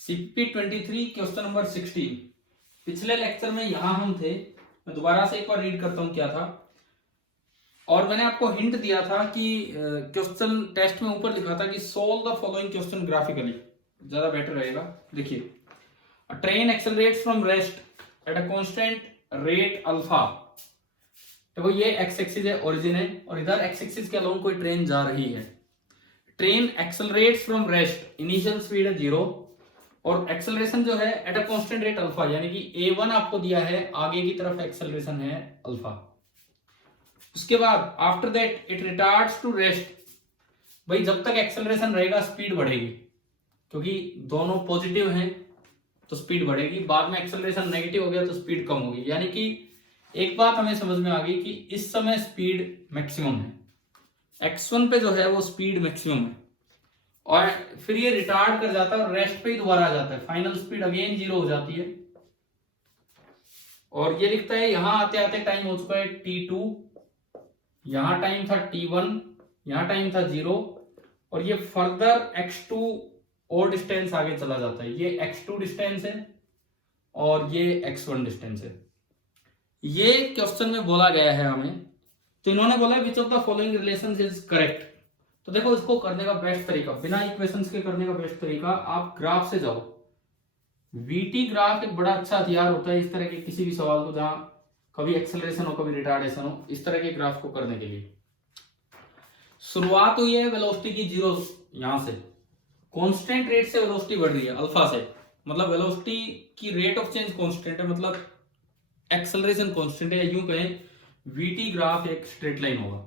CP 23 question number 16। पिछले lecture में यहां हम थे, मैं दोबारा से एक बार रीड करता हूं क्या था। और मैंने आपको हिंट दिया था कि क्वेश्चन टेस्ट में ऊपर लिखा था कि solve the following question graphically, ज्यादा बेटर रहेगा। देखिए, अ train accelerates from rest at a constant rate alpha. देखो ये एक्स एक्सिस है, ओरिजिन है, और इधर एक्स एक्सिस के अलोंग कोई ट्रेन जा रही है। Train accelerates from rest, initial speed है 0 और एक्सेलरेशन जो है at a constant rate alpha, यानी कि a1 आपको दिया है, आगे की तरफ एक्सेलरेशन है अल्फा। उसके बाद after that it retards to rest. भाई जब तक एक्सेलरेशन रहेगा स्पीड बढ़ेगी, क्योंकि दोनों पॉजिटिव हैं तो स्पीड बढ़ेगी। बाद में एक्सेलरेशन नेगेटिव हो गया तो स्पीड कम होगी। यानी कि एक बात हमें समझ में आ गई कि इस समय स्पीड मैक्सिमम है, x1 पे जो है वो स्पीड मैक्सिमम है, और फिर ये रिटार्ड कर जाता है और रेस्ट पे ही दोबारा आ जाता है। फाइनल स्पीड अगेन 0 हो जाती है, और ये लिखता है यहां आते आते टाइम हो चुका है t2, यहां टाइम था t1, यहां टाइम था 0, और ये फर्दर x2 और डिस्टेंस आगे चला जाता है। ये x2 डिस्टेंस है और ये x1 डिस्टेंस है। ये क्वेश्चन में बोला गया है हमें, तो इन्होंने बोला which of the following relations is correct. तो देखो, इसको करने का बेस्ट तरीका, बिना इक्वेशंस के करने का बेस्ट तरीका, आप ग्राफ से जाओ। वीटी ग्राफ एक बड़ा अच्छा हथियार होता है इस तरह के किसी भी सवाल को जहां कभी एक्सेलरेशन हो कभी रिटार्डेशन हो, इस तरह के ग्राफ को करने के लिए। शुरुआत हुई है वेलोसिटी की 0 यहां से, कांस्टेंट रेट से वेलोसिटी बढ़ रही है अल्फा से, मतलब वेलोसिटी की रेट ऑफ चेंज कांस्टेंट है, मतलब एक्सेलरेशन कांस्टेंट है। यूं कहें वीटी ग्राफ एक स्ट्रेट लाइन होगा।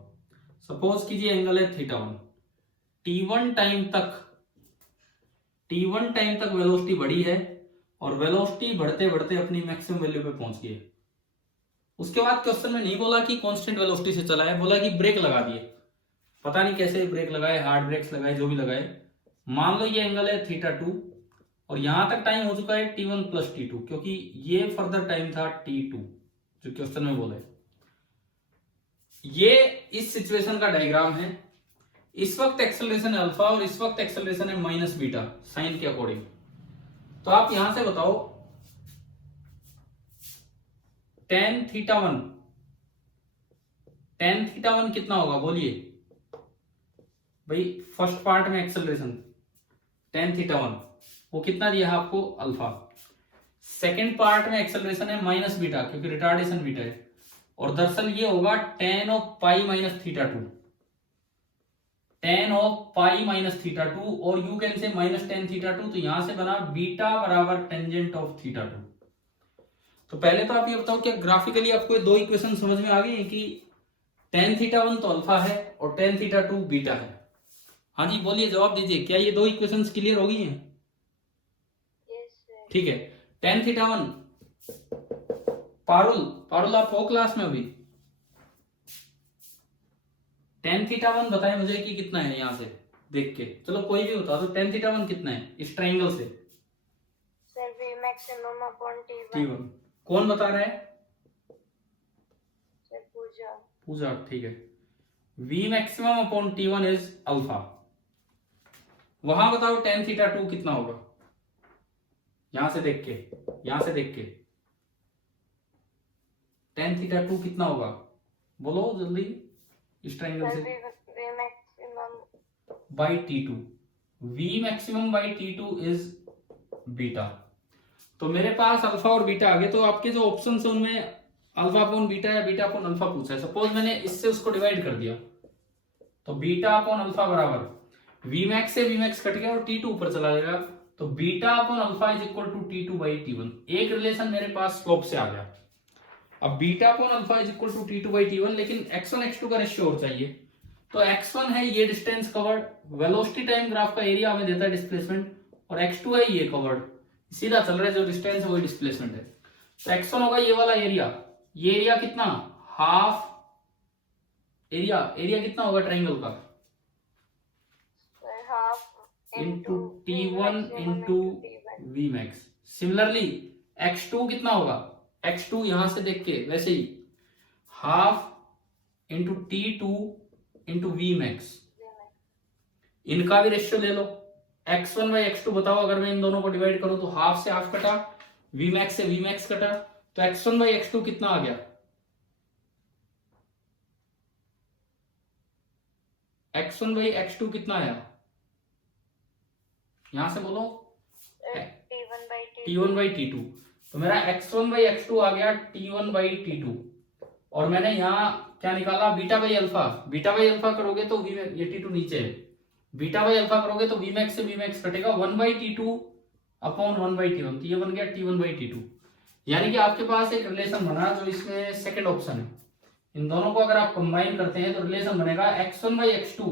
सपोज कीजिए एंगल है θ1, t1 टाइम तक वेलोसिटी बढ़ी है और वेलोसिटी बढ़ते बढ़ते अपनी मैक्सिमम वैल्यू पे पहुंच गई है। उसके बाद क्वेश्चन में नहीं बोला कि कांस्टेंट वेलोसिटी से चला है, बोला कि ब्रेक लगा दिए। पता नहीं कैसे ब्रेक लगाए, हार्ड ब्रेक्स लगाए, जो भी लगाए। मान लो ये एंगल है θ2 और यहां तक टाइम हो चुका है t1 प्लस t2, क्योंकि ये फर्दर टाइम था t2 जो क्वेश्चन में बोले। ये इस सिचुएशन का डायग्राम है। इस वक्त एक्सेलरेशन है अल्फा और इस वक्त एक्सेलरेशन है माइनस बीटा, साइन के अकॉर्डिंग। तो आप यहां से बताओ tan θ1 कितना होगा, बोलिए भाई। फर्स्ट पार्ट में एक्सेलरेशन tan θ1 वो कितना दिया है आपको, अल्फा। सेकेंड पार्ट में एक्सेलरेशन है माइनस बीटा, क्योंकि रिटार्डेशन बीटा है, और दरअसल ये होगा tan of pi minus θ2, tan of pi minus θ2, और you can say minus tan θ2, तो यहां से बना बीटा बराबर टेंजेंट ऑफ θ2। तो पहले तो आप ये बताओ क्या ग्राफिकली आपको दो इक्वेशन समझ में आ गई है कि tan θ1 तो अल्फा है और tan θ2 बीटा है। हाँ जी बोलिए, जवाब दीजिए, क्या ये दो इक्वेशंस क्लियर हो गई हैं? ठीक है। tan θ1, पारुल आप हो क्लास में अभी? tan θ1 बताएं मुझे कि कितना है, यहां से देख के। चलो कोई भी बता दो, tan θ1 कितना है इस ट्राइंगल से? Sir v maximum upon t1। कौन बता रहा है? सर पूजा, ठीक है। v maximum upon t1 is alpha. वहां बताओ tan θ2 कितना होगा, यहां से देख के tan θ2 कितना होगा, बोलो जल्दी। इस ट्राइंगल से v maximum by t2, v maximum by t2 is beta. तो मेरे पास अल्फा और बीटा आ गए, तो आपके जो ऑप्शन है उनमें अल्फा अपॉन बीटा या बीटा अपॉन अल्फा पूछा है। सपोज मैंने इससे उसको डिवाइड कर दिया, तो बीटा अपॉन अल्फा बराबर वी मैक्स से वी मैक्स कट गया और t2 ऊपर चला जाएगा, तो beta upon alpha is equal to t2 by t1। एक रिलेशन मेरे पास स्लोप से आ गया। अब beta upon alpha is equal to t2 by t1, लेकिन x1 x2 का रेशियो और चाहिए। तो x1 है ये distance covered, velocity time graph का एरिया हमें देता है डिस्प्लेसमेंट, और x2 है ये कवर्ड, सीधा चल रहा है जो डिस्टेंस है वही डिस्प्लेसमेंट है। तो x1 होगा ये वाला एरिया, ये एरिया कितना, हाफ एरिया कितना होगा ट्राइंगल का, into t1 into V max. Similarly x2 कितना होगा, x2 यहां से देख के वैसे ही half into t2 into V max. इनका भी रेशियो ले लो, x1 बाई x2 बताओ, अगर मैं इन दोनों को डिवाइड करूं तो हाफ से हाफ कटा, Vmax से Vmax कटा, तो x1 बाई x2 कितना आ गया? x1 बाई x2 कितना आया? यहां से बोलो। T1 by T2। तो मेरा x1 बाई x2 आ गया T1 बाई T2, और मैंने यहाँ क्या निकाला? Beta by alpha. Beta by alpha करोगे तो ये T2 नीचे है, बीटा बाई अल्फा करोगे तो Vmax से Vmax कटेगा, 1 by T2 upon 1 by T1, तो ये बन गया T1 बाई T2। यानी कि आपके पास एक रिलेशन बना जो इसमें सेकंड ऑप्शन है। इन दोनों को अगर आप कंबाइन करते हैं तो रिलेशन बनेगा x1 by x2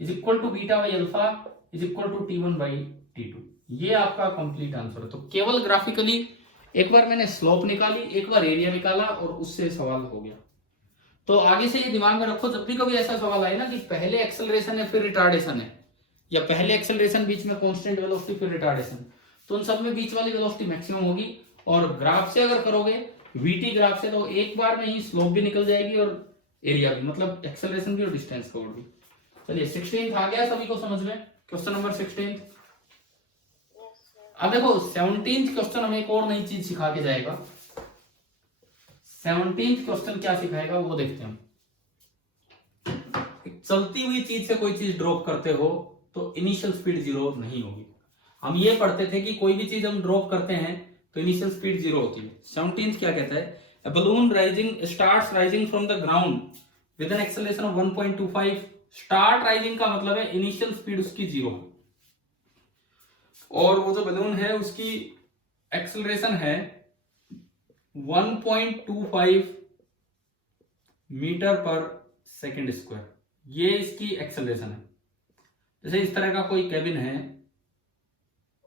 is equal to beta by alpha is equal to T1 by T2। ये आपका कंप्लीट आंसर है। तो केवल ग्राफिकली एक बार मैंने स्लोप निकाली, एक बार एरिया निकाला, और उससे सवाल हो गया। तो आगे से ये दिमाग में रखो, जब भी कभी ऐसा सवाल आए ना कि पहले एक्सेलरेशन है फिर रिटार्डेशन है, या पहले एक्सेलरेशन बीच में कांस्टेंट वेलोसिटी फिर रिटार्डेशन, तो उन सब में बीच वाली वेलोसिटी मैक्सिमम होगी। और ग्राफ से अगर करोगे वीटी ग्राफ से, तो एक बार में ही स्लोप भी निकल जाएगी और एरिया भी, मतलब एक्सेलरेशन भी और डिस्टेंस कवर्ड भी। चलिए 16 आ गया सभी को समझ में, क्वेश्चन नंबर 16। अब देखो 17th क्वेश्चन हमें एक और नई चीज सिखा के जाएगा। 17th क्वेश्चन क्या सिखाएगा वो देखते हैं। चलती हुई चीज से कोई चीज ड्रॉप करते हो तो इनिशियल स्पीड 0 नहीं होगी। हम ये पढ़ते थे कि कोई भी चीज हम ड्रॉप करते हैं तो इनिशियल स्पीड 0 होती है। 17th क्या कहता है? A balloon starts rising from the ground with an acceleration of 1.25। Start rising का मतलब है इनिशियल स्पीड उसकी 0 है, और वो जो बलून है उसकी एक्सेलरेशन है 1.25 मीटर पर सेकेंड स्क्वायर। ये इसकी एक्सेलरेशन है। जैसे इस तरह का कोई कैबिन है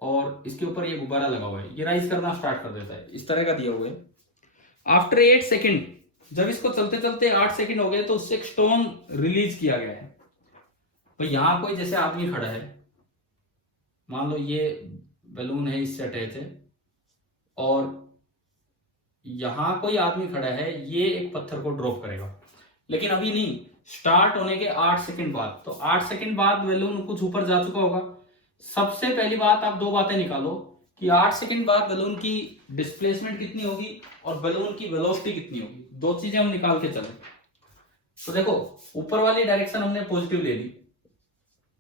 और इसके ऊपर ये गुब्बारा लगा हुआ है, ये राइज करना स्टार्ट कर देता है, इस तरह का दिया हुआ है। आफ्टर 8 सेकेंड, जब इसको चलते चलते 8 सेकेंड हो गए तो उससे एक स्टोन रिलीज किया गया है। तो यहां कोई जैसे आदमी खड़ा है, मान लो ये बैलून है, इससे अटैच है, और यहां कोई आदमी खड़ा है, ये एक पत्थर को ड्रॉप करेगा, लेकिन अभी नहीं, स्टार्ट होने के 8 सेकंड बाद। तो 8 सेकंड बाद बैलून कुछ ऊपर जा चुका होगा। सबसे पहली बात आप दो बातें निकालो कि 8 सेकंड बाद बैलून की डिस्प्लेसमेंट कितनी होगी और बैलून की वेलोसिटी कितनी होगी। दो चीजें हम निकाल के चले। तो देखो ऊपर वाली डायरेक्शन हमने पॉजिटिव ले ली,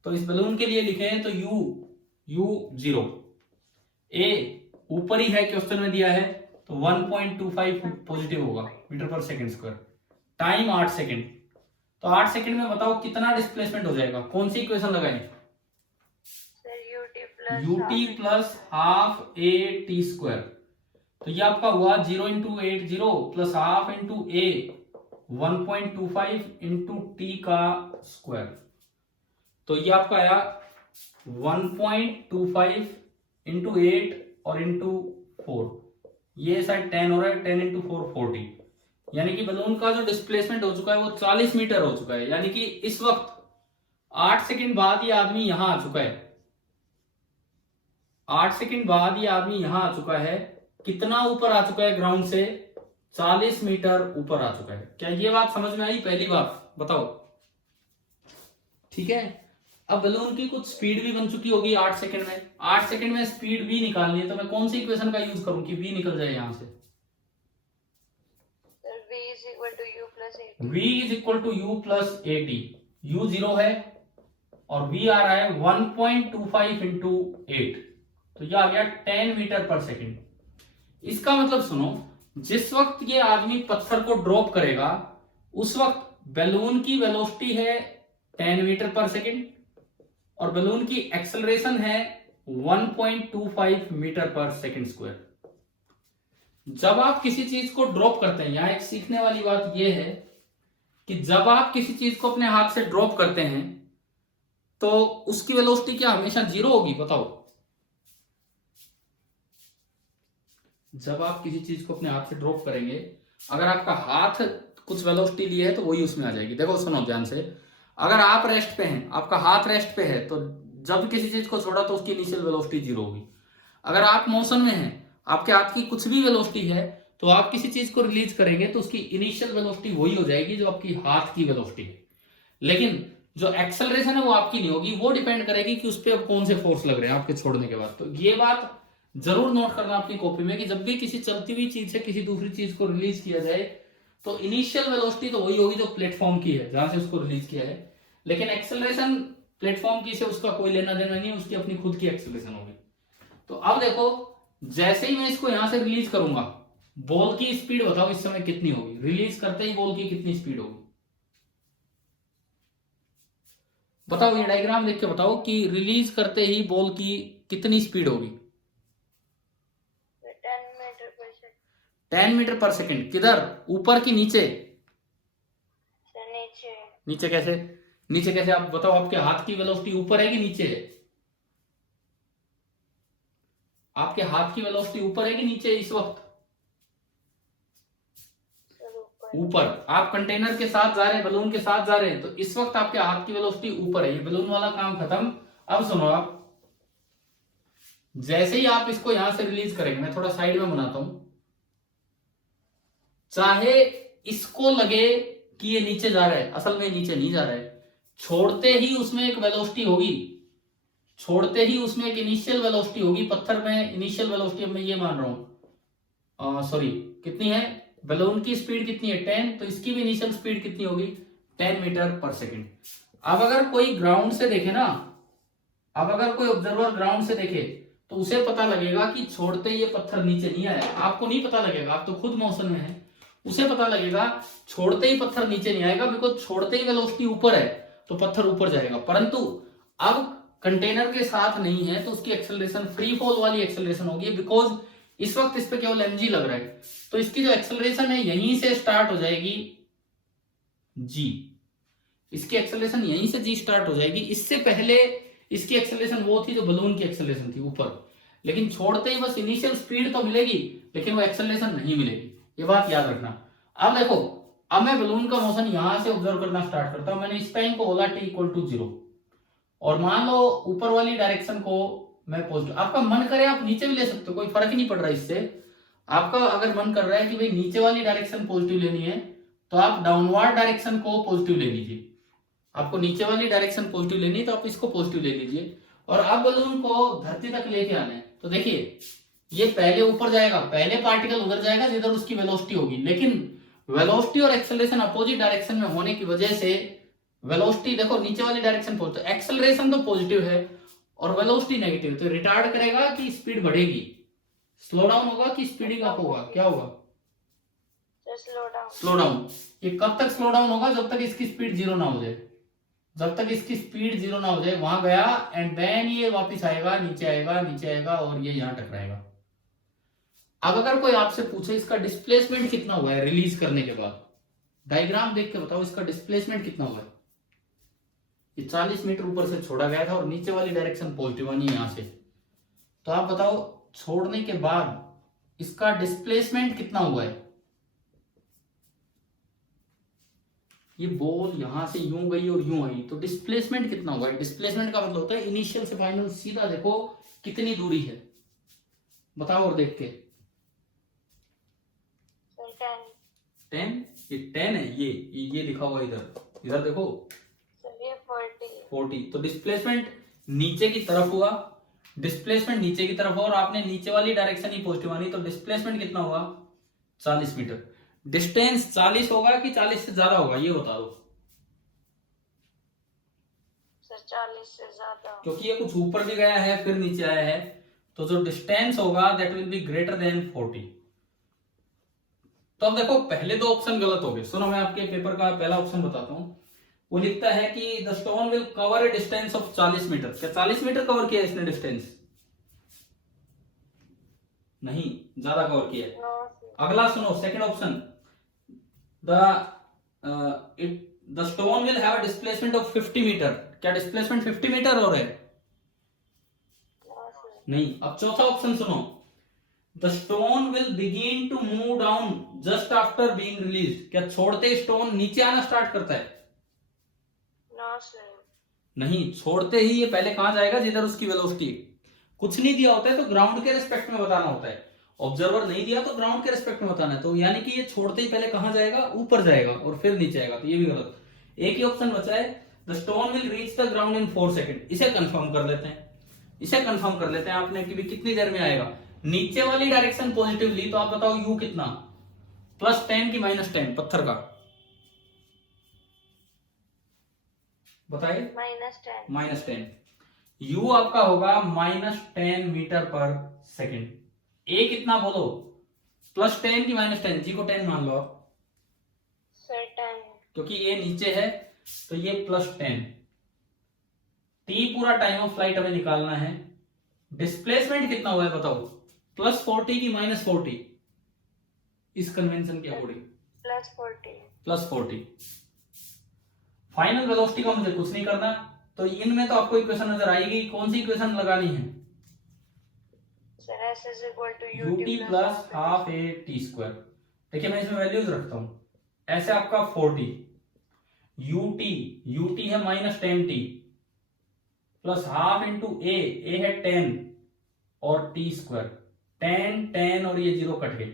तो इस बैलून के लिए लिखे हैं तो u0 ए ऊपर ही है, क्वेश्चन में दिया है, तो 1.25 पॉजिटिव होगा मीटर पर सेकंड स्क्वायर, टाइम 8 सेकंड। तो 8 सेकंड में बताओ कितना डिस्प्लेसमेंट हो जाएगा? कौन सी इक्वेशन लगाएंगे? ut plus half A T square. तो ये आपका हुआ 0 इंटू 8 0 प्लस हाफ इंटू ए 1.25 इंटू टी का स्क्वायर। तो ये आपका आया 1.25 इंटू 8 और इंटू 4, ये शायद 10 हो रहा है, 10 इंटू 4 40। यानी कि बलून का जो डिस्प्लेसमेंट हो चुका है वो 40 मीटर हो चुका है। यानी कि इस वक्त 8 सेकंड बाद ये आदमी यहां आ चुका है। 8 सेकंड बाद ये आदमी यहां आ चुका है। कितना ऊपर आ चुका है ग्राउंड से? 40 मीटर ऊपर आ चुका है। क्या ये बात समझ में आई? पहली बात बताओ, ठीक है। अब बलून की कुछ स्पीड भी बन चुकी होगी 8 सेकंड में। 8 सेकंड में स्पीड v निकालनी है, तो मैं कौन सी इक्वेशन का यूज करूं कि v निकल जाए यहां से? v is equal to u plus 8। v is equal to u plus 80। u 0 है और v आ रहा है 1.25 इंटू 8, तो ये आ गया 10 मीटर पर सेकंड। इसका मतलब सुनो, जिस वक्त ये आदमी पत्थर को ड्रॉप करेगा उस वक्त बैलून की वेलोसिटी है 10 मीटर पर सेकंड और बैलून की एक्सेलरेशन है 1.25 मीटर पर सेकंड स्क्वायर। जब आप किसी चीज को ड्रॉप करते हैं, यहां एक सीखने वाली बात यह है कि जब आप किसी चीज को अपने हाथ से ड्रॉप करते हैं तो उसकी वेलोसिटी क्या हमेशा 0 होगी? बताओ। जब आप किसी चीज को अपने हाथ से ड्रॉप करेंगे, अगर आपका हाथ कुछ वेलोसिटी लिए है तो वही उसमें आ जाएगी। देखो सुनो ध्यान से, अगर आप रेस्ट पे हैं, आपका हाथ रेस्ट पे है, तो जब किसी चीज को छोड़ा तो उसकी इनिशियल वेलोसिटी 0 होगी। अगर आप मोशन में हैं, आपके हाथ की कुछ भी वेलोसिटी है, तो आप किसी चीज को रिलीज करेंगे तो उसकी इनिशियल वेलोसिटी वही हो जाएगी जो आपकी हाथ की वेलोसिटी है। लेकिन जो एक्सेलरेशन है वो आपकी नहीं होगी, वो डिपेंड करेगी कि उस पर अब कौन से फोर्स लग रहे हैं आपके छोड़ने के बाद। तो ये बात जरूर नोट करना अपनी कॉपी में कि जब भी किसी चलती हुई चीज से किसी दूसरी चीज को रिलीज किया जाए तो इनिशियल वेलोसिटी तो वही होगी जो प्लेटफॉर्म की है, जहां से उसको रिलीज किया है, लेकिन एक्सेलरेशन प्लेटफॉर्म की से उसका कोई लेना देना नहीं है, उसकी अपनी खुद की एक्सेलरेशन होगी। तो अब देखो, जैसे ही मैं इसको यहां से रिलीज करूंगा, बॉल की स्पीड बताओ इस समय कितनी होगी, रिलीज करते ही बॉल की कितनी स्पीड होगी बताओ, ये डायग्राम देख के बताओ कि रिलीज करते ही बॉल की कितनी स्पीड होगी। 10 meter per second. 10 मीटर पर सेकेंड। किधर, ऊपर की नीचे? सर नीचे. नीचे कैसे? नीचे कैसे आप बताओ, आपके हाथ की वेलोसिटी ऊपर है कि नीचे है? आपके हाथ की वेलोसिटी ऊपर है कि नीचे इस वक्त? सर ऊपर. ऊपर। आप कंटेनर के साथ जा रहे हैं, बलून के साथ जा रहे हैं, तो इस वक्त आपके हाथ की वेलोसिटी ऊपर है। ये बलून वाला काम खत्म। अब सुनो, आप जैसे ही आप इसको यहां से रिलीज करेंगे, मैं थोड़ा साइड में बनाता हूं, चाहे इसको लगे कि ये नीचे जा रहा है, असल में नीचे नहीं जा रहा है, छोड़ते ही उसमें एक वेलोसिटी होगी, छोड़ते ही उसमें एक इनिशियल वेलोसिटी होगी। पत्थर में इनिशियल वेलोसिटी मैं ये मान रहा हूं, सॉरी, कितनी है? बलून की स्पीड कितनी है? 10, तो इसकी भी इनिशियल स्पीड कितनी होगी? 10 मीटर पर सेकेंड। अब अगर कोई ग्राउंड से देखे ना, अब अगर कोई ऑब्जर्वर ग्राउंड से देखे तो उसे पता लगेगा कि छोड़ते ये पत्थर नीचे नहीं आया। आपको नहीं पता लगेगा, आप तो खुद मोशन में है, उसे पता लगेगा छोड़ते ही पत्थर नीचे नहीं आएगा, बिकॉज छोड़ते ही वेलोसिटी ऊपर है तो पत्थर ऊपर जाएगा। परंतु अब कंटेनर के साथ नहीं है तो उसकी एक्सेलरेशन फ्री फॉल वाली एक्सेलरेशन होगी, बिकॉज इस वक्त इस पे केवल mg लग रहा है, तो इसकी जो एक्सेलरेशन है यहीं से स्टार्ट हो जाएगी g, इसकी एक्सेलरेशन यहीं से g स्टार्ट हो जाएगी। इससे पहले इसकी एक्सेलरेशन वो थी जो बलून की एक्सेलरेशन थी ऊपर, लेकिन छोड़ते ही बस इनिशियल स्पीड तो मिलेगी लेकिन वो एक्सेलरेशन नहीं मिलेगी, ये बात याद रखना। अब देखो, अब मैं बलून का मोशन यहां से ऑब्जर्व करना स्टार्ट करता हूं। मैंने इस टाइम को बोला t = 0, और मान लो ऊपर वाली डायरेक्शन को मैं पॉजिटिव, आपका मन करे आप नीचे भी ले सकते हो, कोई फर्क नहीं पड़ रहा इससे। आपका अगर मन कर रहा है कि भाई नीचे वाली डायरेक्शन पॉजिटिव लेनी है तो आप डाउनवर्ड डायरेक्शन को पॉजिटिव ले लीजिए। आपको नीचे वाली डायरेक्शन पॉजिटिव लेनी है तो आप इसको पॉजिटिव ले लीजिए, और अब बलून को धरती तक लेके आना है। तो देखिए, ये पहले ऊपर जाएगा, पहले पार्टिकल उधर जाएगा जिधर उसकी वेलोसिटी होगी, लेकिन वेलोसिटी और एक्सेलरेशन अपोजिट डायरेक्शन में होने की वजह से वेलोसिटी देखो नीचे वाली डायरेक्शन पॉजिटिव, एक्सेलरेशन तो पॉजिटिव है और वेलोसिटी नेगेटिव, तो रिटार्ड करेगा कि स्पीड बढ़ेगी, स्लो डाउन होगा कि स्पीडिंग अप होगा, क्या होगा? Slow down. Slow down. ये कब तक स्लो डाउन होगा? जब तक इसकी स्पीड 0 ना हो जाए, जब तक इसकी स्पीड 0 ना हो जाए, वहां गया एंड देन ये वापस आएगा, नीचे आएगा, नीचे आएगा और ये यहां टकराएगा। अब अगर कोई आपसे पूछे इसका डिस्प्लेसमेंट कितना हुआ है रिलीज करने के बाद, डायग्राम देख के बताओ इसका डिस्प्लेसमेंट कितना हुआ है। ये 40 मीटर ऊपर से छोड़ा गया था और नीचे वाली डायरेक्शन पॉजिटिव आनी है यहां से, तो आप बताओ छोड़ने के बाद इसका डिस्प्लेसमेंट कितना हुआ है। ये बॉल यहां से यूं गई और यूं आई, तो डिस्प्लेसमेंट कितना हुआ है? डिस्प्लेसमेंट का मतलब होता है इनिशियल से फाइनल सीधा देखो कितनी दूरी है, बताओ और देख के। 10, ये 10 है, ये लिखा हुआ इधर, इधर देखो सर ये 40, तो डिस्प्लेसमेंट नीचे की तरफ हुआ, डिस्प्लेसमेंट नीचे की तरफ हुआ और आपने नीचे वाली डायरेक्शन ही पॉजिटिव आनी, तो डिस्प्लेसमेंट कितना हुआ? 40 मीटर। डिस्टेंस 40 होगा कि 40 से ज्यादा होगा, ये बता दो। सर 40 से ज्यादा, क्योंकि ये कुछ ऊपर भी गया है फिर नीचे आया है, तो जो डिस्टेंस होगा that will be greater than 40। तो अब देखो पहले दो ऑप्शन गलत हो गए। सुनो, मैं आपके पेपर का पहला ऑप्शन बताता हूं। वो लिखता है कि the stone will cover a distance of 40 metre. क्या 40 मीटर कवर किया इसने डिस्टेंस? नहीं, ज्यादा कवर किया है। No sir. अगला सुनो, second option, the stone will have a displacement of 50 metre. क्या डिस्प्लेसमेंट 50 मीटर हो रहा है? No sir. नहीं। अब चौथा ऑप्शन सुनो, the stone will begin to move down just after being release. क्या छोड़ते स्टोन नीचे आना स्टार्ट करता है? No sir. नहीं, छोड़ते ही ये पहले कहां जाएगा? जिधर उसकी वेलोसिटी। कुछ नहीं दिया होता है तो ग्राउंड के रिस्पेक्ट में बताना होता है, ऑब्जर्वर नहीं दिया तो ग्राउंड के रिस्पेक्ट में बताना है, तो यानी कि ये छोड़ते ही पहले कहां जाएगा? ऊपर जाएगा और फिर नीचे आएगा, तो ये भी गलत। एक ही ऑप्शन बचा है, the stone will reach the ground in 4 second. इसे कंफर्म कर लेते हैं, इसे कंफर्म कर लेते हैं आपने कि भी कितनी देर में आएगा। नीचे वाली डायरेक्शन पॉजिटिव ली तो आप बताओ यू कितना, +10 की -10 पत्थर का, बताइए। -10 यू आपका होगा -10 मीटर पर सेकेंड। ए कितना बोलो, +10 की -10, जी को 10 मान लो आप, सर 10 क्योंकि ए नीचे है तो ये +10। टी पूरा टाइम ऑफ फ्लाइट हमें निकालना है। डिस्प्लेसमेंट कितना हुआ है बताओ, +40 की -40, इस कन्वेंशन के अकॉर्डिंग +40। फाइनल वेलोसिटी का मुझे कुछ नहीं करना, तो इनमें तो आपको इक्वेशन नजर आएगी। कौन सी इक्वेशन लगानी है, sir s is equal to ut plus half A T square. देखिए मैं इसमें वैल्यूज रखता हूं, ऐसे आपका 40, ut है -10t प्लस हाफ इंटू ए है 10 और टी स्क्वायर, 10 और ये 0 कट गए,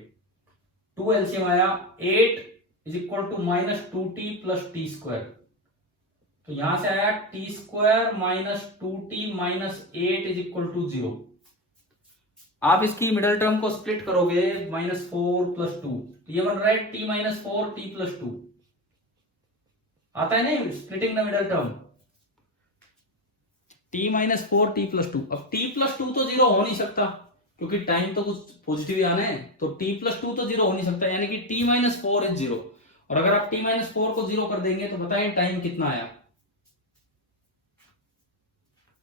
2 एलसीएम आया, 8 is equal to -2t plus T square. तो यहां से आया T square -2t -8 is equal to 0। आप इसकी मिडिल टर्म को स्प्लिट करोगे, -4 + 2, तो ये बन रहा है t -4 t + 2, आता है नहीं splitting the middle term, t -4 t + 2। अब t + 2 तो 0 हो नहीं सकता क्योंकि टाइम तो कुछ पॉजिटिव ही आना है, तो t + 2 तो 0 हो नहीं सकता, यानी कि t -4 इज 0। और अगर आप t -4 को 0 कर देंगे तो बताइए टाइम कितना आया,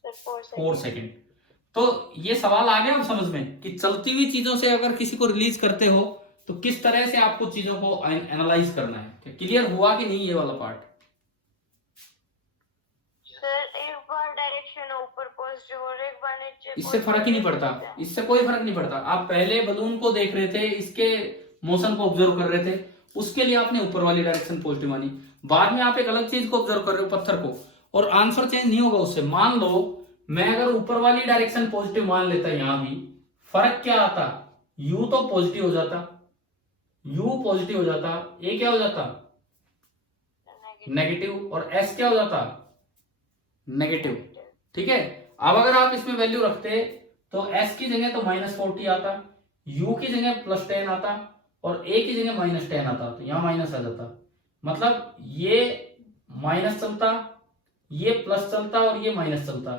4 सेकेंड। तो ये सवाल आ गया अब समझ में कि चलती हुई चीजों से अगर किसी को रिलीज करते हो तो किस तरह से आपको चीजों को एनालाइज करना है। क्लियर हुआ कि नहीं ये वाला पार्ट? सर एक बार डायरेक्शन ऊपर पॉजिटिव और एक बार नीचे, इससे फर्क ही नहीं पड़ता, इससे कोई फर्क नहीं पड़ता। आप पहले बलून को देख रहे थे, इसके मोशन को ऑब्जर्व कर रहे थे, उसके लिए आपने ऊपर वाली डायरेक्शन पॉजिटिव मानी, बाद में आप एक अलग चीज को ऑब्जर्व कर रहे हो, पत्थर को, और आंसर चेंज नहीं होगा उससे। मान लो मैं अगर ऊपर वाली डायरेक्शन पॉजिटिव मान लेता, यहां भी फर्क क्या आता, u तो पॉजिटिव हो जाता, u पॉजिटिव हो जाता, a क्या हो जाता नेगेटिव, और s क्या हो जाता नेगेटिव। ठीक है, अब अगर आप इसमें वैल्यू रखते तो s की जगह तो -40 आता, u की जगह +10 आता और a की जगह -10 आता, तो यहां माइनस आ जाता। मतलब ये माइनस चलता, ये प्लस चलता और ये माइनस चलता।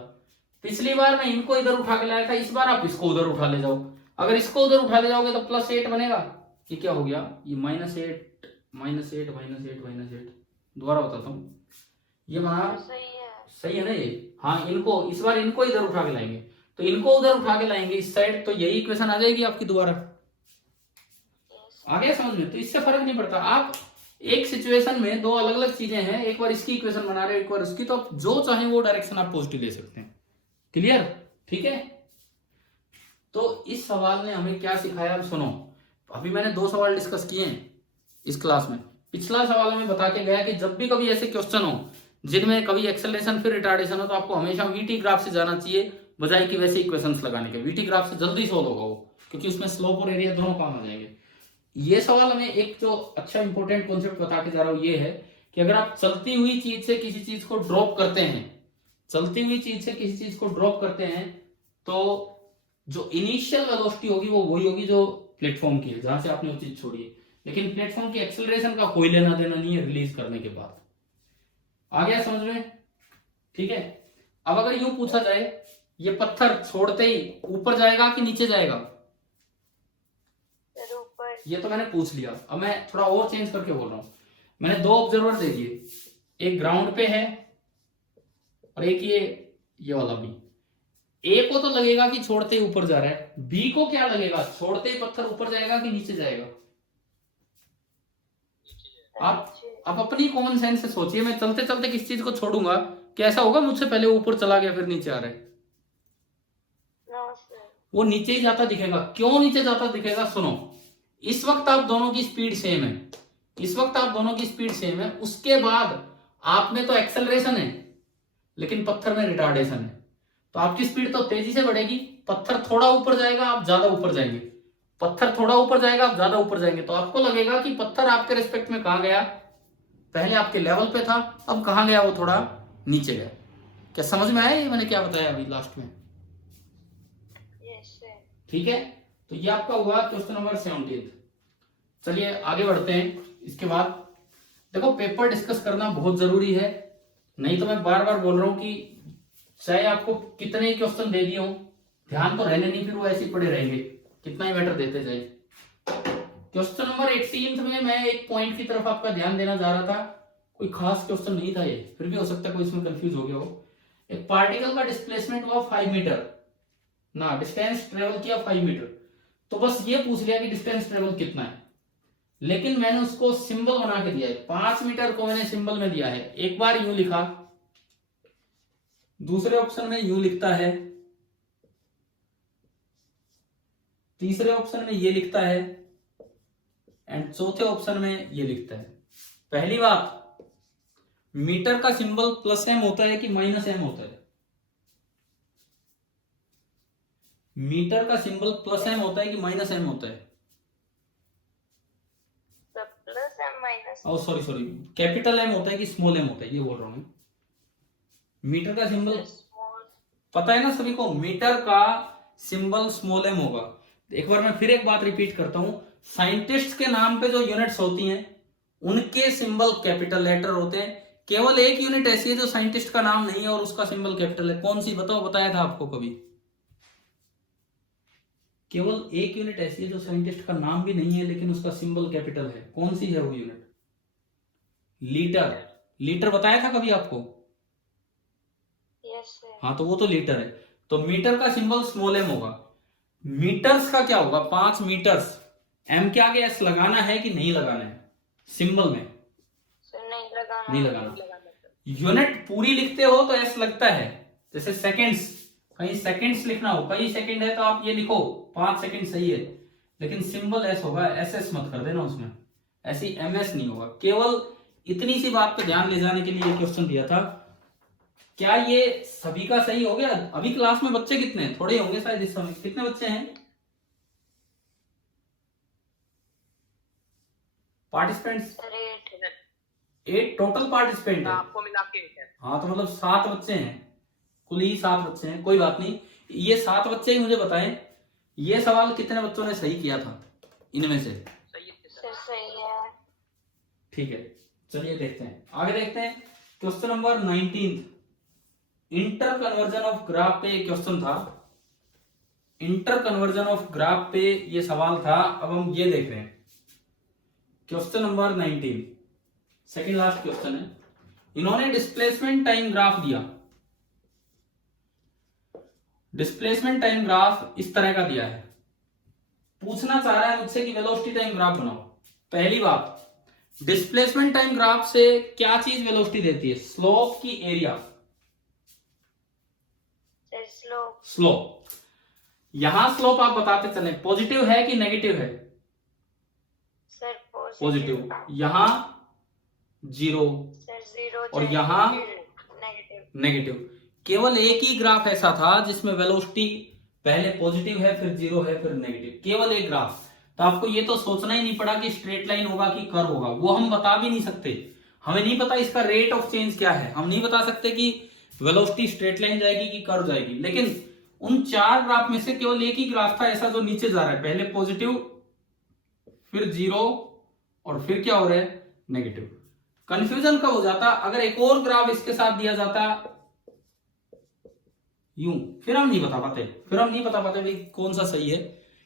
पिछली बार मैं इनको इधर उठा के लाया था, इस बार आप इसको उधर उठा ले जाओ। अगर इसको उधर उठा ले जाओगे तो +8 बनेगा, ये क्या हो गया, ये -8 दोबारा बताता हूं, ये बना सही है ना ये। हाँ, इनको इस बार इनको इधर उठा के लाएंगे, तो इनको उधर उठा के लाएंगे इस साइड, तो यही इक्वेशन आ जाएगी आपकी दोबारा। आ गया समझ में? तो इससे फर्क नहीं पड़ता, आप एक सिचुएशन में दो अलग अलग चीजें हैं, एक बार इसकी इक्वेशन बना रहे हो, एक बार उसकी, तो आप जो चाहे वो डायरेक्शन आप पॉजिटिव ले सकते हैं। क्लियर? ठीक है, तो इस सवाल ने हमें क्या सिखाया, अब सुनो। अभी मैंने 2 सवाल डिस्कस किए हैं इस क्लास में। पिछला सवाल हमें बता के गया कि जब भी कभी ऐसे क्वेश्चन हो जिनमें कभी एक्सेलरेशन फिर रिटार्डेशन हो, तो आपको हमेशा वीटी ग्राफ से जाना चाहिए बजाय कि वैसे इक्वेशंस लगाने के। वीटी ग्राफ से जल्दी सोल्व होगा वो, क्योंकि उसमें स्लोप और एरिया दोनों काम आ जाएंगे। ये सवाल हमें एक जो अच्छा इंपॉर्टेंट कॉन्सेप्ट बता के जा रहा हूं, ये है कि अगर आप चलती हुई चीज से किसी चीज को ड्रॉप करते हैं, चलती हुई चीज से किसी चीज को ड्रॉप करते हैं, तो जो इनिशियल वेलोसिटी होगी वो वही होगी जो प्लेटफॉर्म की है, जहां से आपने वो चीज छोड़ी है। लेकिन प्लेटफॉर्म की एक्सेलरेशन का कोई लेना देना नहीं है रिलीज करने के बाद। आ गया समझ में? ठीक है, अब अगर यूं पूछा जाए, ये पत्थर छोड़ते ही ऊपर जाएगा कि नीचे जाएगा? ये तो मैंने पूछ लिया, अब मैं थोड़ा और चेंज करके बोल रहा हूं। मैंने 2 ऑब्जर्वर दे दिए, एक ग्राउंड पे है और एक ये वाला बी। ए को तो लगेगा कि छोड़ते ही ऊपर जा रहा है, बी को क्या लगेगा, छोड़ते ही पत्थर ऊपर जाएगा कि नीचे जाएगा? आप अपनी कॉमन सेंस से सोचिए, मैं चलते चलते किस चीज को छोड़ूंगा, कैसा होगा, मुझसे पहले ऊपर चला गया फिर नीचे आ रहा है, वो नीचे ही जाता दिखेगा। क्यों नीचे जाता दिखेगा? सुनो, इस वक्त आप दोनों की स्पीड सेम है, इस वक्त आप दोनों की स्पीड सेम है, उसके बाद आप में तो एक्सेलरेशन है लेकिन पत्थर में रिटार्डेशन है, तो आपकी स्पीड तो तेजी से बढ़ेगी। पत्थर थोड़ा ऊपर जाएगा, आप ज्यादा ऊपर जाएंगे, पत्थर थोड़ा ऊपर जाएगा, आप ज्यादा ऊपर जाएंगे, तो आपको लगेगा कि पत्थर आपके रिस्पेक्ट में कहां गया, पहले आपके लेवल पे था, अब कहां गया, वो थोड़ा नीचे गया। क्या समझ में आया ये मैंने क्या बताया अभी लास्ट में? Yes, sir. ठीक है, तो ये आपका हुआ क्वेश्चन नंबर 17। चलिए आगे बढ़ते हैं। इसके बाद देखो पेपर डिस्कस करना बहुत जरूरी है, नहीं तो मैं बार बार बोल रहा हूं कि चाहे आपको कितने क्वेश्चन दे दिए हों, ध्यान तो रहने नहीं, फिर वो ऐसे ही पड़े रहेंगे, कितना ही बेटर देते जाए। क्वेश्चन नंबर 18 में मैं एक पॉइंट की तरफ आपका ध्यान देना जा रहा था, कोई खास क्वेश्चन नहीं था ये, फिर भी हो सकता है कोई इसमें कंफ्यूज हो गया हो। एक पार्टिकल का डिस्प्लेसमेंट हुआ 5 मीटर ना, डिस्टेंस ट्रेवल किया 5 मीटर, तो बस ये पूछ लिया कि डिस्टेंस ट्रेवल कितना है, लेकिन मैंने उसको सिंबल बना के दिया है। 5 मीटर को मैंने सिंबल में दिया है, एक बार यूं लिखा, दूसरे ऑप्शन में यूं लिखता है, तीसरे ऑप्शन में ये लिखता है, एंड चौथे ऑप्शन में ये लिखता है। पहली बात, मीटर का सिंबल प्लस एम होता है कि माइनस एम होता है? मीटर का सिंबल प्लस एम होता है कि माइनस एम होता है? The plus and minus. Oh sorry, capital M होता है कि स्मॉल एम होता है, ये बोल रहा हूं मैं। मीटर का सिंबल The small. पता है ना सभी को, मीटर का सिंबल स्मॉल एम होगा। एक बार मैं फिर एक बात रिपीट करता हूं, साइंटिस्ट के नाम पे जो यूनिट्स होती हैं उनके सिंबल कैपिटल लेटर होते हैं। केवल एक यूनिट ऐसी है जो साइंटिस्ट का नाम नहीं है और उसका सिंबल कैपिटल है, कौन सी बताओ? बताया था आपको कभी? केवल एक यूनिट ऐसी है जो साइंटिस्ट का नाम भी नहीं है लेकिन उसका सिंबल कैपिटल है, कौन सी है वो यूनिट? लीटर। लीटर बताया था कभी आपको? Yes, sir. हाँ, तो वो तो लीटर है। तो मीटर का सिंबल स्मॉल एम होगा। मीटर्स का क्या होगा? 5 मीटर्स। एम के आगे एस लगाना है कि नहीं लगाना है सिंबल में? So नहीं लगाना. नहीं लगाना। यूनिट पूरी लिखते हो तो एस लगता है, जैसे सेकंड्स, कहीं सेकंड्स लिखना हो, कई सेकंड है तो आप ये लिखो 5 सेकंड सही है, लेकिन सिंबल एस होगा, एस एस मत कर देना उसमें, ऐसी एम एस नहीं होगा। केवल इतनी सी बात पे ध्यान ले जाने के लिए क्वेश्चन दिया था। क्या ये सभी का सही हो गया? अभी क्लास में बच्चे कितने हैं? थोड़े होंगे शायद इस समय। कितने बच्चे हैं पार्टिसिपेंट्स? 8 टोटल पार्टिसिपेंट है आपको मिला के है। हाँ, तो मतलब 7 बच्चे हैं, कुल ही 7 बच्चे हैं। कोई बात नहीं, ये 7 बच्चे ही मुझे बताएं, ये सवाल कितने बच्चों ने सही किया था इनमें से? सही है सर। Sir सही है. ठीक है, चलिए देखते हैं, आगे देखते हैं। Question number 19, inter conversion of graph पे क्वेश्चन था। इंटर कन्वर्जन ऑफ ग्राफ पे ये सवाल था। अब हम ये देख रहे हैं question number 19, second last question है। इन्होंने डिस्प्लेसमेंट टाइम ग्राफ दिया। डिस्प्लेसमेंट टाइम ग्राफ इस तरह का दिया है, पूछना चाह रहा है मुझसे कि वेलोसिटी टाइम ग्राफ बनाओ। पहली बात, डिस्प्लेसमेंट टाइम ग्राफ से क्या चीज वेलोसिटी देती है? स्लोप की एरिया? Sir slope. स्लोप। यहां स्लोप आप बताते चले, पॉजिटिव है कि नेगेटिव है? Sir positive. यहां 0 Sir zero. और यहाँ negative. नेगेटिव। केवल एक ही ग्राफ ऐसा था जिसमें वेलोसिटी पहले पॉजिटिव है, फिर 0 है, फिर नेगेटिव, केवल एक ग्राफ। तो आपको ये तो सोचना ही नहीं पड़ा कि स्ट्रेट लाइन होगा कि कर्व होगा, वो हम बता भी नहीं सकते। हमें नहीं पता इसका रेट ऑफ चेंज क्या है, हम नहीं बता सकते कि वेलोसिटी स्ट्रेट लाइन जाएगी कि कर्व जाएगी। लेकिन उन 4 ग्राफ में से केवल एक ही ग्राफ था ऐसा जो नीचे जा रहा है, पहले पॉजिटिव, फिर 0 और फिर क्या हो रहा है? नेगेटिव। कंफ्यूजन कब हो जाता? अगर एक और ग्राफ इसके साथ दिया जाता यूं, फिर हम नहीं बता पाते भाई कौन सा सही है,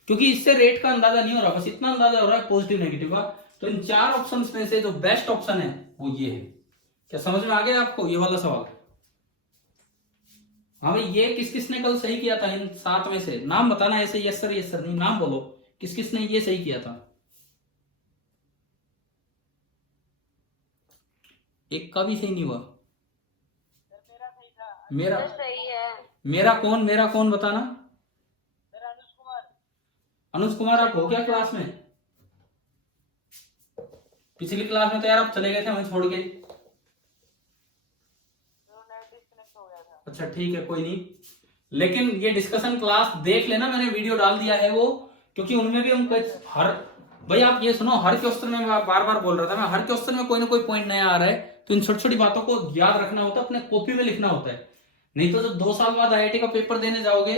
क्योंकि इससे रेट का अंदाजा नहीं हो रहा, बस इतना अंदाजा हो रहा है पॉजिटिव नेगेटिव का। तो इन 4 ऑप्शंस में से जो बेस्ट ऑप्शन है वो ये है। क्या समझ में आ गया आपको ये वाला सवाल? हाँ भाई, ये किस किसने कल सही किया था इन 7 में से? नाम बताना, ऐसे यस सर नहीं, नाम बोलो, किस किसने ये सही किया था? एक का भी सही नहीं हुआ। मेरा Sir सही है. मेरा कौन बताना? अनुज कुमार। आप हो क्या क्लास में? पिछली क्लास में तो यार आप चले गए थे हमें छोड़ के। अच्छा ठीक है, कोई नहीं, लेकिन ये डिस्कशन क्लास देख लेना, मैंने वीडियो डाल दिया है वो, क्योंकि उनमें भी हम हर भाई आप ये सुनो, हर क्वेश्चन में मैं बार बार बोल रहा था, मैं हर क्वेश्चन में कोई ना कोई पॉइंट नया आ रहा है, तो इन छोटी छोटी बातों को याद रखना होता है, अपने कॉपी में लिखना होता है। नहीं तो जब 2 साल बाद आईआईटी का पेपर देने जाओगे,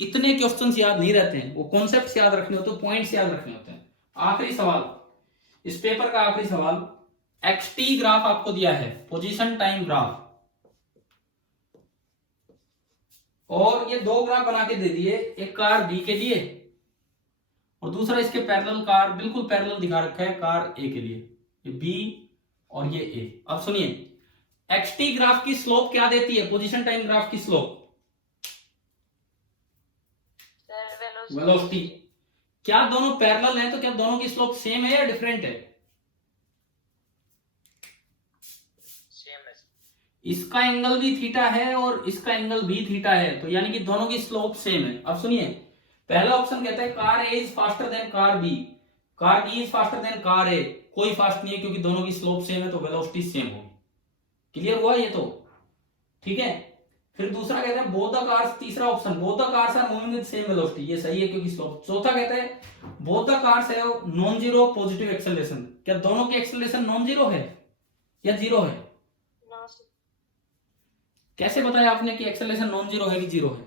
इतने क्वेश्चंस याद नहीं रहते हैं, वो कॉन्सेप्ट्स याद रखने होते हैं, पॉइंट्स याद रखने होते हैं। आखिरी सवाल, इस पेपर का आखिरी सवाल, एक्सटी ग्राफ आपको दिया है, पोजीशन टाइम ग्राफ, और ये 2 ग्राफ बना के दे दिए, एक कार बी के लिए और दूसरा इसके पैरेलल कार, बिल्कुल पैरेलल दिखा रखा है कार ए के लिए, ये बी और ये ए। अब सुनिए, एक्सटी ग्राफ की स्लोप क्या देती है, पोजीशन टाइम ग्राफ की स्लोप, वेलोसिटी। क्या दोनों पैरेलल हैं तो क्या दोनों की स्लोप सेम है या डिफरेंट है? सेम है। इसका एंगल भी थीटा है और इसका एंगल भी थीटा है, तो यानी कि दोनों की स्लोप सेम है। अब सुनिए, पहला ऑप्शन कहता है car A is faster than car B, car B is faster than car A. कोई फास्ट नहीं है क्योंकि दोनों की स्लोप सेम है, तो वेलोसिटी सेम होगी। क्लियर हुआ ये तो? ठीक है। फिर दूसरा कहता है बोथ द कार्स, तीसरा option both the cars are moving with same velocity, ये सही है क्योंकि स्लोप। चौथा कहता है both the cars have non zero positive acceleration, क्या दोनों की एक्सेलरेशन नॉन जीरो है या जीरो है? कैसे बताया आपने कि एक्सेलरेशन नॉन जीरो है कि जीरो है?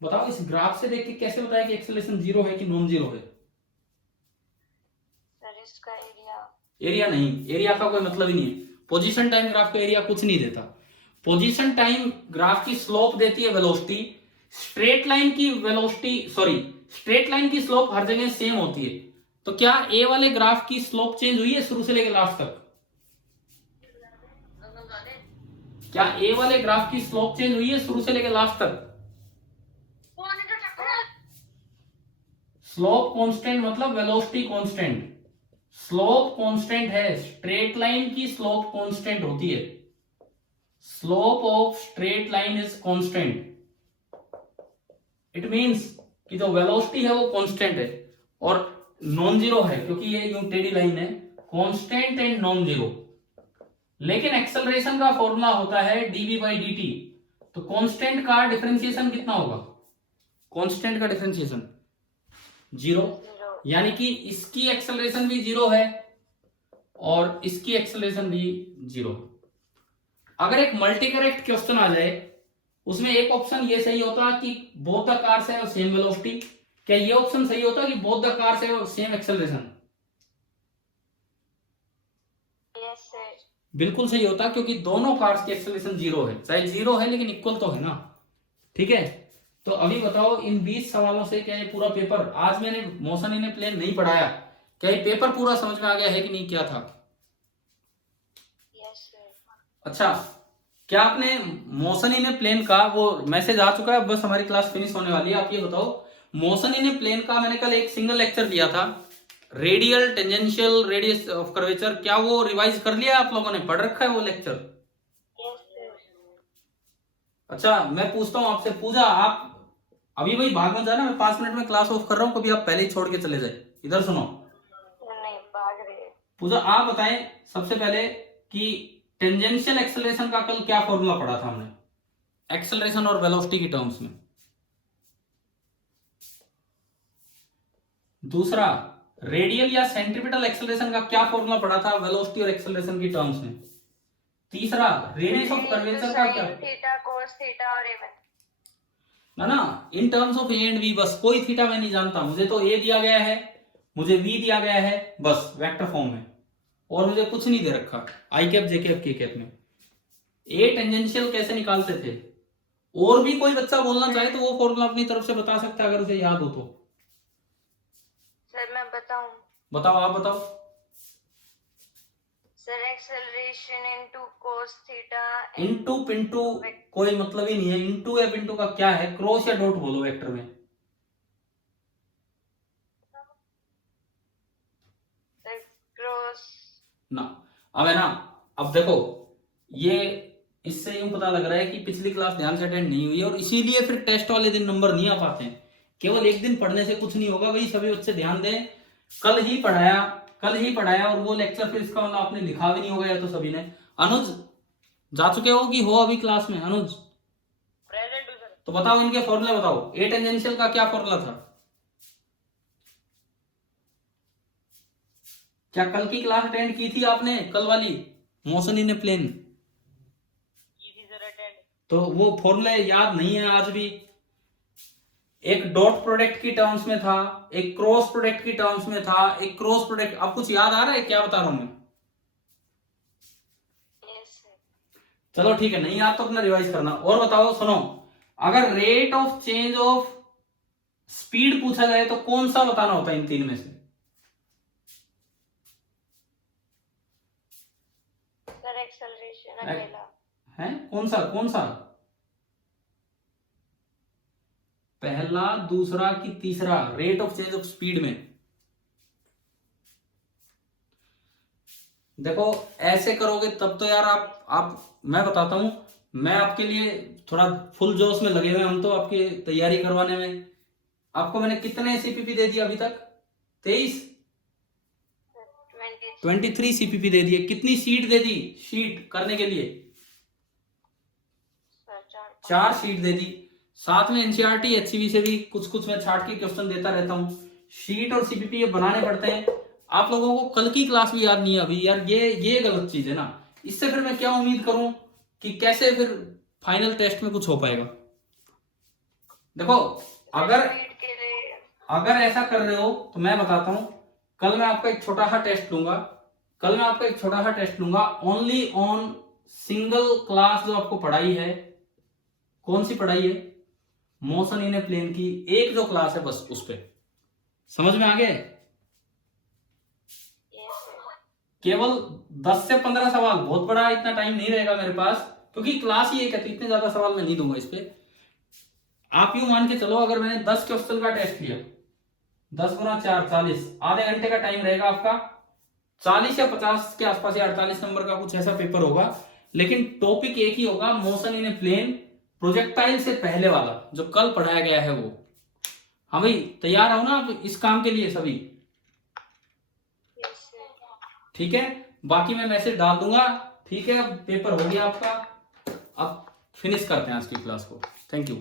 बताओ, इस ग्राफ से देख के कैसे बताया कि एक्सेलरेशन जीरो है कि नॉन जीरो है? सर इसका एरिया, एरिया नहीं, एरिया का कोई मतलब ही नहीं है। पोजीशन टाइम ग्राफ का एरिया कुछ नहीं देता। पोजीशन टाइम ग्राफ की स्लोप देती है वेलोसिटी। स्ट्रेट लाइन की वेलोसिटी, सॉरी, स्ट्रेट लाइन की स्लोप हर जगह सेम होती है। तो क्या ए वाले ग्राफ की स्लोप चेंज हुई है शुरू से लेकर लास्ट तक? क्या ए वाले ग्राफ की स्लोप चेंज हुई है शुरू से लेकर लास्ट तक? स्लोप कांस्टेंट मतलब वेलोसिटी कांस्टेंट। स्लोप कांस्टेंट है, स्ट्रेट लाइन की स्लोप कांस्टेंट होती है। Slope of straight line is constant. It means कि जो वेलोसिटी है वो कांस्टेंट है और नॉन जीरो है क्योंकि ये यूं टेढ़ी लाइन है, कांस्टेंट एंड नॉन जीरो। लेकिन एक्सेलरेशन का फॉर्मूला होता है dv by dt। तो कांस्टेंट का डिफरेंशिएशन कितना होगा? कांस्टेंट का डिफरेंशिएशन जीरो, यानी कि इसकी एक्सेलरेशन भी जीरो है और इसकी एक्सेलरेशन भी जीरो। अगर एक मल्टी करेक्ट क्वेश्चन आ जाए, उसमें एक ऑप्शन ये सही होता कि both the cars have same velocity, क्या ये ऑप्शन सही होता कि both the cars have same acceleration? Yes sir. बिल्कुल सही होता क्योंकि दोनों कार्स की एक्सेलरेशन जीरो है, चाहे जीरो है लेकिन इक्वल तो है ना। ठीक है, तो अभी बताओ इन 20 सवालों से क्या ये पूरा पेपर, आज मैंने मोशन इन ए प्लेन नहीं पढ़ाया, क्या ये पेपर पूरा समझ में आ गया है कि नहीं? क्या था? Yes sir. अच्छा, क्या आपने मोशन इन ए प्लेन का वो मैसेज आ चुका है? बस हमारी क्लास फिनिश होने वाली है। आप ये बताओ, मोशन इन ए प्लेन का मैंने कल एक सिंगल लेक्चर दिया था, radial, tangential, radius of curvature, क्या वो रिवाइज कर लिया आप लोगों ने? पढ़ रखा है वो लेक्चर? Yes sir. अच्छा, मैं पूछता हूं आपसे, पूजा आप अभी भाई भाग मत जाना, मैं 5 मिनट में क्लास ऑफ कर रहा हूं, कभी आप पहले ही छोड़ के चले जाए। इधर सुनो, नहीं भाग रहे। पूजा आप बताएं सबसे पहले कि टेंजेंशियल एक्सेलरेशन का कल क्या फॉर्मूला पढ़ा था हमने, एक्सेलरेशन और वेलोसिटी की टर्म्स में। दूसरा, रेडियल या सेंट्रीपिटल एक्सेलरेशन का क्या फॉर्मूला पढ़ा था वेलोसिटी और एक्सेलरेशन की टर्म्स में। तीसरा, रेडियस ऑफ कर्वेचर का क्या? थीटा, कोस थीटा और ए ना, in terms of A and B, बस कोई थीटा मैं नहीं जानता, मुझे तो ए दिया गया है, मुझे वी दिया गया है, बस वेक्टर फॉर्म में, और मुझे कुछ नहीं दे रखा आई कैप, जे कैप, के कैप में। ए टेंजेंशियल कैसे निकालते थे? और भी कोई बच्चा बोलना चाहे तो वो फॉर्मूला अपनी तरफ से बता सकता है अगर उसे याद हो तो। सर मैं बताऊं? बताओ, आप बताओ। Sir acceleration into cos theta into Pintu कोई मतलब ही नहीं है, इनटू या पिंटू का क्या है? क्रॉस या डॉट बोलो वेक्टर में। सर क्रॉस ना, अब है ना, अब देखो ये इससे यूं पता लग रहा है कि पिछली क्लास ध्यान से अटेंड नहीं हुई है और इसीलिए फिर टेस्ट वाले दिन नंबर नहीं आ पाते हैं। केवल एक दिन पढ़ने से कुछ नहीं होगा भाई, सभी बच्चे ध्यान दें। कल ही पढ़ाया और वो लेक्चर फिर इसका मतलब आपने लिखा भी नहीं होगा या तो सभी ने। अनुज जा चुके हो कि हो अभी क्लास में? अनुज प्रेजेंट हूं सर। तो बताओ इनके फॉर्मूले बताओ। ए टेंजेंशियल का क्या फॉर्मूला था? क्या कल की क्लास अटेंड की थी आपने, कल वाली मोशन इन ए प्लेन? की थी सर अटेंड। तो वो फॉर्मूले याद नहीं है आज भी? एक डॉट प्रोडक्ट की टर्म्स में था, एक क्रॉस प्रोडक्ट की टर्म्स में था, एक क्रॉस प्रोडक्ट। अब कुछ याद आ रहा है क्या बता रहा हूं मैं? Yes, sir. चलो ठीक है, नहीं याद तो अपना रिवाइज करना। और बताओ, सुनो, अगर rate of change of speed पूछा जाए तो कौन सा बताना होता है इन तीन में से? Sir, acceleration अकेला। है कौन सा, कौन सा? पहला, दूसरा कि तीसरा? Rate of change of speed में देखो, ऐसे करोगे तब तो यार आप मैं बताता हूं, मैं आपके लिए थोड़ा फुल जोश में लगे हुए हैं हम तो आपकी तैयारी करवाने में। आपको मैंने कितने सीपीपी दे दिया अभी तक? 23 23 सीपीपी दे दिए। कितनी शीट दे दी शीट करने के लिए? सर 4 शीट दे दी। साथ में एनसीईआरटी एचसीवी से भी कुछ कुछ मैं छाट के क्वेश्चन देता रहता हूँ। शीट और सीपीपी ये बनाने पड़ते हैं। आप लोगों को कल की क्लास भी याद नहीं है अभी यार, ये गलत चीज है ना। इससे फिर मैं क्या उम्मीद करूं कि कैसे फिर फाइनल टेस्ट में कुछ हो पाएगा? देखो, अगर के लिए अगर ऐसा कर रहे हो तो मैं बताता हूं, कल मैं आपका एक छोटा सा टेस्ट लूंगा। कल मैं आपका एक छोटा सा टेस्ट लूंगा ओनली ऑन सिंगल क्लास जो आपको पढ़ाई है। कौन सी पढ़ाई है? मोशन इन ए प्लेन की एक जो क्लास है, बस उस पे। समझ में आ गए? yes, sir. केवल 10 से 15 सवाल, बहुत बड़ा इतना टाइम नहीं रहेगा मेरे पास, क्योंकि क्लास ही एक है, तो इतने ज्यादा सवाल मैं नहीं दूंगा इस पे। आप यूं मान के चलो, अगर मैंने 10 क्वेश्चन का टेस्ट लिया, 10 गुना 4 40, आधे घंटे का टाइम रहेगा आपका। 40 या 50 के आसपास या 48 नंबर का कुछ ऐसा पेपर होगा, लेकिन टॉपिक एक ही होगा, motion in a plane, projectile से पहले वाला जो कल पढ़ाया गया है वो। हाँ भाई, तैयार हो ना आप इस काम के लिए सभी? Yes, sir. ठीक है, बाकी मैं मैसेज डाल दूंगा। ठीक है, अब पेपर हो गया आपका, अब फिनिश करते हैं आज की क्लास को। Thank you.